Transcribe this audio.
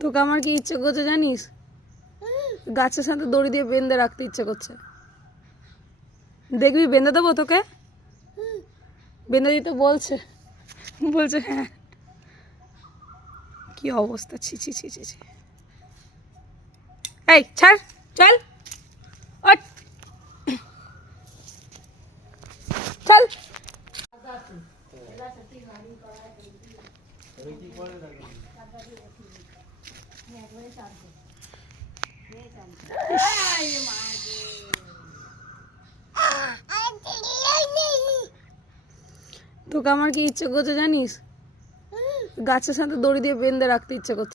তোকে আমার কি ইচ্ছে করছে জানিস? গাছের সাথে দড়ি দিয়ে বেঁধে রাখতে ইচ্ছে করছে। দেখবি বেঁধে দেবো তোকে? বেঁধে দিতে বলছে বলছে হ্যাঁ। কি অবস্থা, ছি ছি ছি ছি ছি। এই ছাড়, চল ওঠ, চল। তোকে আমার কি ইচ্ছে করছে জানিস? গাছের সাথে দড়ি দিয়ে বেঁধে রাখতে ইচ্ছে করছে।